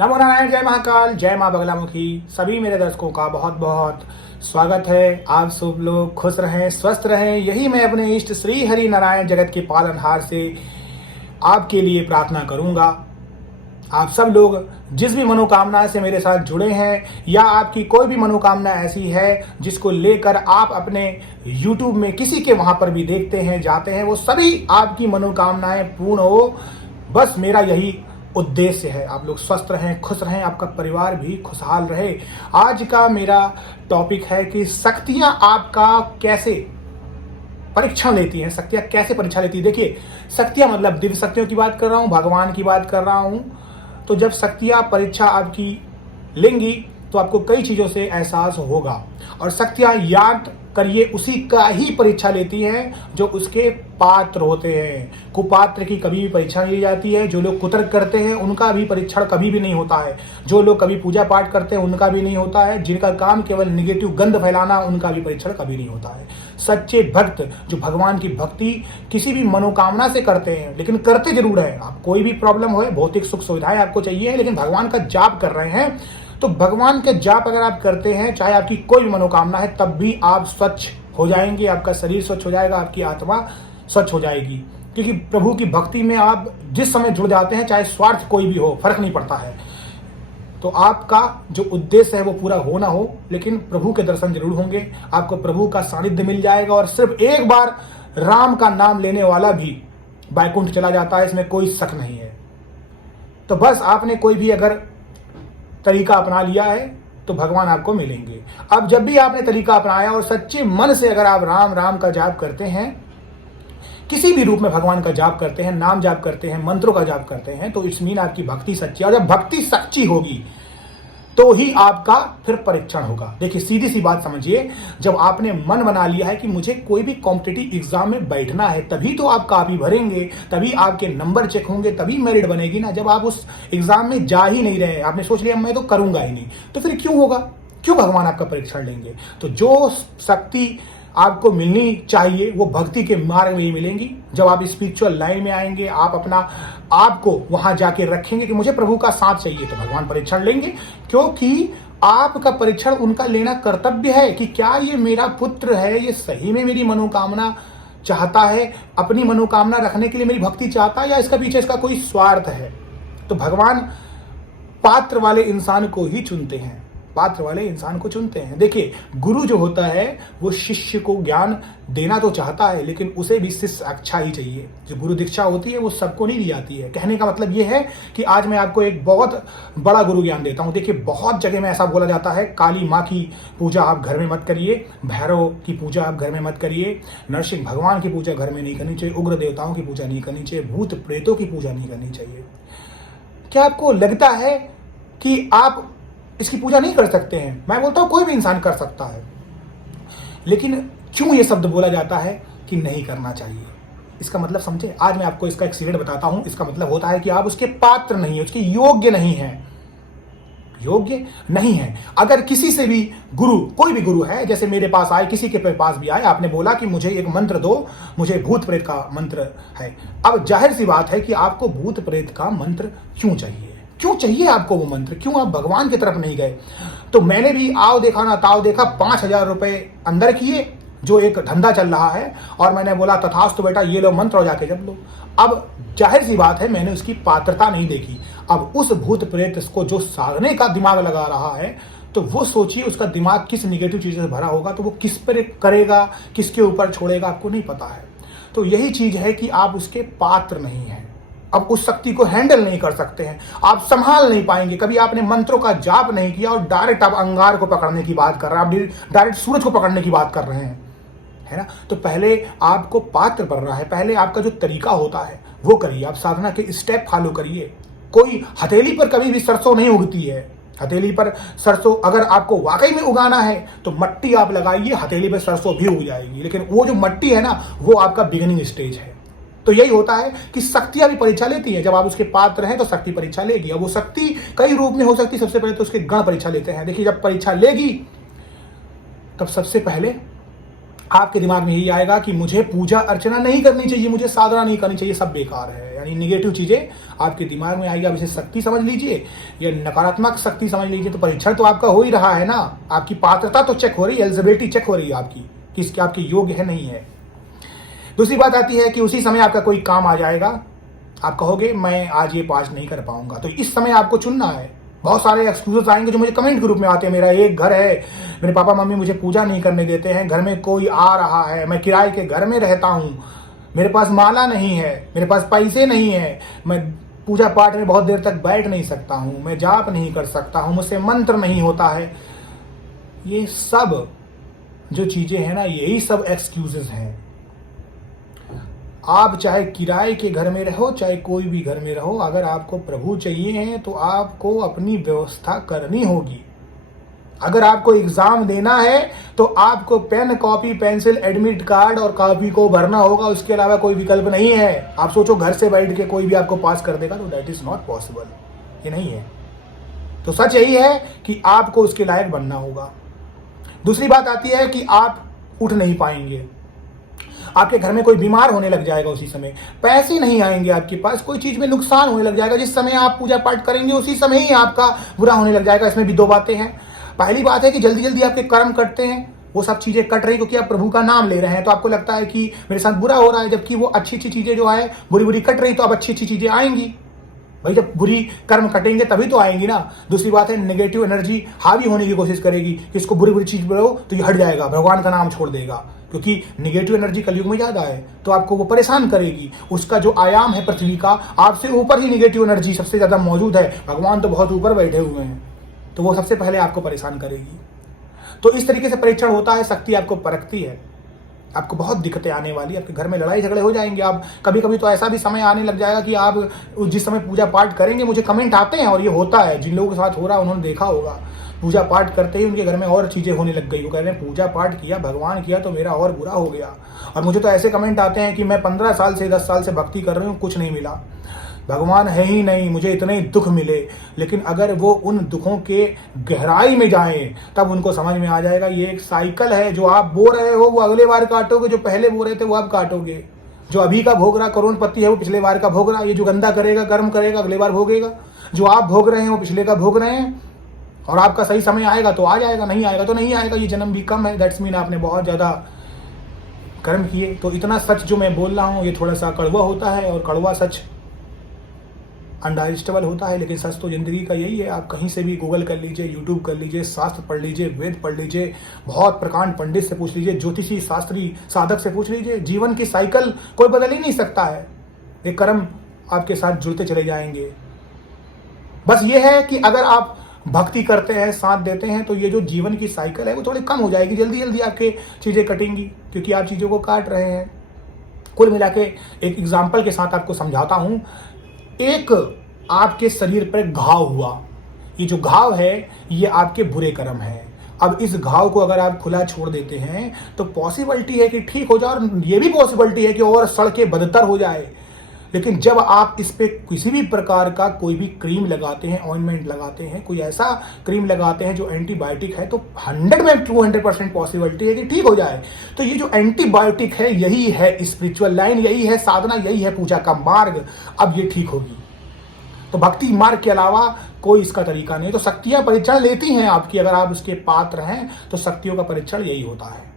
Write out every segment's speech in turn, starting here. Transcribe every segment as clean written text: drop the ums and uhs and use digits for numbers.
नमो नारायण, जय महाकाल, जय माँ बगलामुखी। सभी मेरे दर्शकों का बहुत बहुत स्वागत है। आप सब लोग खुश रहें, स्वस्थ रहें, यही मैं अपने इष्ट श्री हरि नारायण जगत के पालनहार से आपके लिए प्रार्थना करूंगा। आप सब लोग जिस भी मनोकामना से मेरे साथ जुड़े हैं या आपकी कोई भी मनोकामना ऐसी है जिसको लेकर आप अपने YouTube में किसी के वहां पर भी देखते हैं, जाते हैं, वो सभी आपकी मनोकामनाएं पूर्ण हो, बस मेरा यही उद्देश्य है। आप लोग स्वस्थ रहें, खुश रहें, आपका परिवार भी खुशहाल रहे। आज का मेरा टॉपिक है कि शक्तियां आपका कैसे परीक्षण लेती हैं। शक्तियां कैसे परीक्षा लेती है? देखिए, शक्तियां मतलब दिव्य शक्तियों की बात कर रहा हूं, भगवान की बात कर रहा हूं। तो जब शक्तियां परीक्षा आपकी लेंगी तो आपको कई चीजों से एहसास होगा। और शक्तियां याद करिए उसी का ही परीक्षा लेती हैं जो उसके पात्र होते हैं। कुपात्र की कभी भी परीक्षा नहीं ली जाती है। जो लोग कुतर्क करते हैं उनका भी परीक्षण कभी भी नहीं होता है। जो लोग कभी पूजा पाठ करते हैं उनका भी नहीं होता है। जिनका काम केवल निगेटिव गंध फैलाना, उनका भी परीक्षण कभी नहीं होता है। सच्चे भक्त जो भगवान की भक्ति किसी भी मनोकामना से करते हैं, लेकिन करते जरूर है। आप कोई भी प्रॉब्लम हो, भौतिक सुख सुविधाएं आपको चाहिए, लेकिन भगवान का जाप कर रहे हैं, तो भगवान के जाप अगर आप करते हैं, चाहे आपकी कोई भी मनोकामना है, तब भी आप स्वच्छ हो जाएंगे। आपका शरीर स्वच्छ हो जाएगा, आपकी आत्मा स्वच्छ हो जाएगी। क्योंकि प्रभु की भक्ति में आप जिस समय जुड़ जाते हैं, चाहे स्वार्थ कोई भी हो, फर्क नहीं पड़ता है। तो आपका जो उद्देश्य है वो पूरा हो ना हो, लेकिन प्रभु के दर्शन जरूर होंगे। आपको प्रभु का सानिध्य मिल जाएगा। और सिर्फ एक बार राम का नाम लेने वाला भी बैकुंठ चला जाता है, इसमें कोई शक नहीं है। तो बस आपने कोई भी अगर तरीका अपना लिया है तो भगवान आपको मिलेंगे। अब जब भी आपने तरीका अपनाया और सच्चे मन से अगर आप राम राम का जाप करते हैं, किसी भी रूप में भगवान का जाप करते हैं, नाम जाप करते हैं, मंत्रों का जाप करते हैं, तो इट्स मीन आपकी भक्ति सच्ची है। और जब भक्ति सच्ची होगी तो ही आपका फिर परीक्षण होगा। देखिए, सीधी सी बात समझिए, जब आपने मन बना लिया है कि मुझे कोई भी कॉम्पिटिटिव एग्जाम में बैठना है, तभी तो आप कॉपी भरेंगे, तभी आपके नंबर चेक होंगे, तभी मेरिट बनेगी ना। जब आप उस एग्जाम में जा ही नहीं रहे, आपने सोच लिया मैं तो करूंगा ही नहीं, तो फिर क्यों होगा? क्यों भगवान आपका परीक्षण लेंगे? तो जो शक्ति आपको मिलनी चाहिए वो भक्ति के मार्ग में ही मिलेंगी। जब आप स्पिरिचुअल लाइन में आएंगे, आप अपना आपको वहां जाके रखेंगे कि मुझे प्रभु का साथ चाहिए, तो भगवान परीक्षण लेंगे। क्योंकि आपका परीक्षण उनका लेना कर्तव्य है कि क्या ये मेरा पुत्र है, ये सही में मेरी मनोकामना चाहता है, अपनी मनोकामना रखने के लिए मेरी भक्ति चाहता है, या इसका पीछे इसका कोई स्वार्थ है। तो भगवान पात्र वाले इंसान को ही चुनते हैं, पात्र वाले इंसान को चुनते हैं। देखिए, गुरु जो होता है वो शिष्य को ज्ञान देना तो चाहता है, लेकिन उसे भी शिष्य अच्छा ही चाहिए। जो गुरु दीक्षा होती है वो सबको नहीं दी जाती है। कहने का मतलब ये है कि आज मैं आपको एक बहुत बड़ा गुरु ज्ञान देता हूं। देखिए, बहुत जगह में ऐसा बोला जाता है, काली माँ की पूजा आप घर में मत करिए, भैरव की पूजा आप घर में मत करिए, नरसिंह भगवान की पूजा घर में नहीं करनी चाहिए, उग्र देवताओं की पूजा नहीं करनी चाहिए, भूत प्रेतों की पूजा नहीं करनी चाहिए। क्या आपको लगता है कि आप इसकी पूजा नहीं कर सकते हैं? मैं बोलता हूं कोई भी इंसान कर सकता है, लेकिन क्यों ये शब्द बोला जाता है कि नहीं करना चाहिए? इसका मतलब समझे। आज मैं आपको इसका एक सीक्रेट बताता हूं। इसका मतलब होता है कि आप उसके पात्र नहीं है, उसके योग्य नहीं है, योग्य नहीं है। अगर किसी से भी गुरु, कोई भी गुरु है, जैसे मेरे पास आए, किसी के पास भी आए, आपने बोला कि मुझे एक मंत्र दो, मुझे भूत प्रेत का मंत्र है। अब जाहिर सी बात है कि आपको भूत प्रेत का मंत्र क्यों चाहिए? क्यों चाहिए आपको वो मंत्र? क्यों आप भगवान की तरफ नहीं गए? तो मैंने भी आओ देखा ना ताव देखा, 5,000 रुपए अंदर किए, जो एक धंधा चल रहा है, और मैंने बोला तथास्तु बेटा, ये लो मंत्र और जाके जप लो। अब जाहिर सी बात है मैंने उसकी पात्रता नहीं देखी। अब उस भूत प्रेत को जो साधने का दिमाग लगा रहा है, तो वो सोचिए उसका दिमाग किस निगेटिव चीज से भरा होगा, तो वो किस पर करेगा, किसके ऊपर छोड़ेगा, आपको नहीं पता है। तो यही चीज है कि आप उसके पात्र नहीं है। अब उस शक्ति को हैंडल नहीं कर सकते हैं, आप संभाल नहीं पाएंगे। कभी आपने मंत्रों का जाप नहीं किया और डायरेक्ट आप अंगार को पकड़ने की बात कर रहे हैं, आप डायरेक्ट सूरज को पकड़ने की बात कर रहे हैं, है ना। तो पहले आपको पात्र बनना है, पहले आपका जो तरीका होता है वो करिए। आप साधना के स्टेप फॉलो करिए। कोई हथेली पर कभी भी सरसों नहीं उगती है। हथेली पर सरसों अगर आपको वाकई में उगाना है तो मट्टी आप लगाइए, हथेली पर सरसों भी उग जाएगी। लेकिन वो जो मट्टी है ना, वो आपका बिगिनिंग स्टेज है। तो यही होता है कि शक्तियां भी परीक्षा लेती हैं। जब आप उसके पात्र हैं तो शक्ति परीक्षा लेगी। अब वो शक्ति कई रूप में हो सकती है। सबसे पहले तो उसके गण परीक्षा लेते हैं। देखिए, जब परीक्षा लेगी तब सबसे पहले आपके दिमाग में यही आएगा कि मुझे पूजा अर्चना नहीं करनी चाहिए, मुझे साधना नहीं करनी चाहिए, सब बेकार है, यानी निगेटिव चीज़ें आपके दिमाग में आएगी, आप इसे शक्ति समझ लीजिए या नकारात्मक शक्ति समझ लीजिए। तो परीक्षण तो आपका हो ही रहा है ना, आपकी पात्रता तो चेक हो रही है, एलिजिबिलिटी चेक हो रही है आपकी कि इसके आपके योग्य है नहीं है। दूसरी बात आती है कि उसी समय आपका कोई काम आ जाएगा, आप कहोगे मैं आज ये पास नहीं कर पाऊंगा, तो इस समय आपको चुनना है। बहुत सारे एक्सक्यूजेस आएंगे जो मुझे कमेंट के रूप में आते हैं, मेरा एक घर है, मेरे पापा मम्मी मुझे पूजा नहीं करने देते हैं, घर में कोई आ रहा है, मैं किराए के घर में रहता हूँ, मेरे पास माला नहीं है, मेरे पास पैसे नहीं है, मैं पूजा पाठ में बहुत देर तक बैठ नहीं सकता हूँ, मैं जाप नहीं कर सकता हूँ, मुझसे मंत्र नहीं होता है। ये सब जो चीज़ें हैं ना, यही सब एक्सक्यूजेस हैं। आप चाहे किराए के घर में रहो, चाहे कोई भी घर में रहो, अगर आपको प्रभु चाहिए हैं तो आपको अपनी व्यवस्था करनी होगी। अगर आपको एग्जाम देना है तो आपको pen, copy, pencil, admit card और कॉपी को भरना होगा, उसके अलावा कोई विकल्प नहीं है। आप सोचो घर से बैठ के कोई भी आपको पास कर देगा, तो दैट इज नॉट पॉसिबल, ये नहीं है। तो सच यही है कि आपको उसके लायक बनना होगा। दूसरी बात आती है कि आप उठ नहीं पाएंगे, आपके घर में कोई बीमार होने लग जाएगा, उसी समय पैसे नहीं आएंगे आपके पास, कोई चीज में नुकसान होने लग जाएगा, जिस समय आप पूजा पाठ करेंगे उसी समय ही आपका बुरा होने लग जाएगा। इसमें भी दो बातें हैं। पहली बात है कि जल्दी जल्दी आपके कर्म कटते हैं, वो सब चीजें कट रही क्योंकि आप प्रभु का नाम ले रहे हैं, तो आपको लगता है कि मेरे साथ बुरा हो रहा है, जबकि वो अच्छी अच्छी चीजें जो है बुरी बुरी कट रही, तो अब अच्छी अच्छी चीजें आएंगी। भाई जब बुरी कर्म कटेंगे तभी तो आएंगी ना। दूसरी बात है, नेगेटिव एनर्जी हावी होने की कोशिश करेगी कि इसको बुरी बुरी चीज बोलो तो ये हट जाएगा, भगवान का नाम छोड़ देगा, क्योंकि निगेटिव एनर्जी कलयुग में ज्यादा है, तो आपको वो परेशान करेगी। उसका जो आयाम है पृथ्वी का, आपसे ऊपर ही निगेटिव एनर्जी सबसे ज्यादा मौजूद है, भगवान तो बहुत ऊपर बैठे हुए हैं, तो वो सबसे पहले आपको परेशान करेगी। तो इस तरीके से परीक्षण होता है, शक्ति आपको परखती है, आपको बहुत दिक्कतें आने वाली, आपके घर में लड़ाई झगड़े हो जाएंगे। आप कभी कभी तो ऐसा भी समय आने लग जाएगा कि आप जिस समय पूजा पाठ करेंगे, मुझे कमेंट आते हैं और ये होता है, जिन लोगों के साथ हो रहा है उन्होंने देखा होगा, पूजा पाठ करते ही उनके घर में और चीज़ें होने लग गई। वो कह रहे हैं पूजा पाठ किया, भगवान किया तो मेरा और बुरा हो गया। और मुझे तो ऐसे कमेंट आते हैं कि मैं 15 साल से 10 साल से भक्ति कर रही हूँ, कुछ नहीं मिला, भगवान है ही नहीं, मुझे इतने दुख मिले। लेकिन अगर वो उन दुखों के गहराई में जाएं तब उनको समझ में आ जाएगा ये एक साइकिल है, जो आप बो रहे हो वो अगले बार काटोगे, जो पहले बो रहे थे वो अब काटोगे। जो अभी का भोग रहा करोड़पति है वो पिछले बार का भोग रहा, ये जो गंदा करेगा कर्म करेगा अगले बार भोगेगा। जो आप भोग रहे हैं वो पिछले का भोग रहे हैं, और आपका सही समय आएगा तो आ जाएगा, नहीं आएगा तो नहीं आएगा। ये जन्म भी कम है, दैट्स मीन आपने बहुत ज़्यादा कर्म किए। तो इतना सच जो मैं बोल रहा हूँ ये थोड़ा सा कड़वा होता है, और कड़वा सच अनडाइजेस्टेबल होता है, लेकिन सच तो जिंदगी का यही है। आप कहीं से भी गूगल कर लीजिए, यूट्यूब कर लीजिए, शास्त्र पढ़ लीजिए, वेद पढ़ लीजिए, बहुत प्रकांड पंडित से पूछ लीजिए, ज्योतिषी शास्त्री साधक से पूछ लीजिए, जीवन की साइकिल कोई बदल ही नहीं सकता है। ये कर्म आपके साथ जुड़ते चले जाएंगे। बस ये है कि अगर आप भक्ति करते हैं, साथ देते हैं, तो ये जो जीवन की साइकिल है वो थोड़ी कम हो जाएगी, जल्दी जल्दी आपके चीज़ें कटेंगी, क्योंकि आप चीज़ों को काट रहे हैं। कुल मिला के एक एग्जाम्पल के साथ आपको समझाता हूँ। एक आपके शरीर पर घाव हुआ, ये जो घाव है ये आपके बुरे कर्म है। अब इस घाव को अगर आप खुला छोड़ देते हैं तो पॉसिबिलिटी है कि ठीक हो जाए, और ये भी पॉसिबिलिटी है कि और सड़ के बदतर हो जाए। लेकिन जब आप इस पे किसी भी प्रकार का कोई भी क्रीम लगाते हैं, ऑइंटमेंट लगाते हैं, कोई ऐसा क्रीम लगाते हैं जो एंटीबायोटिक है, तो 100 में 200% पॉसिबिलिटी है कि ठीक हो जाए। तो ये जो एंटीबायोटिक है यही है स्पिरिचुअल लाइन, यही है साधना, यही है पूजा का मार्ग। अब ये ठीक होगी। तो भक्ति मार्ग के अलावा कोई इसका तरीका नहीं। तो शक्तियां परीक्षण लेती हैं आपकी, अगर आप उसके पात्र हैं तो शक्तियों का परीक्षण यही होता है।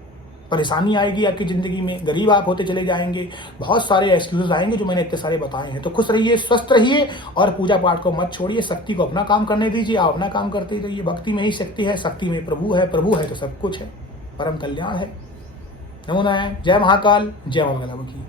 परेशानी आएगी आपकी ज़िंदगी में, गरीब आप होते चले जाएंगे, बहुत सारे एक्सक्यूजेस आएंगे जो मैंने इतने सारे बताए हैं। तो खुश रहिए, स्वस्थ रहिए, और पूजा पाठ को मत छोड़िए, शक्ति को अपना काम करने दीजिए, आप अपना काम करते रहिए। भक्ति में ही शक्ति है, शक्ति में प्रभु है, प्रभु है तो सब कुछ है, परम कल्याण है। नमो नारायण। जय महाकाल, जय मां बगलामुखी।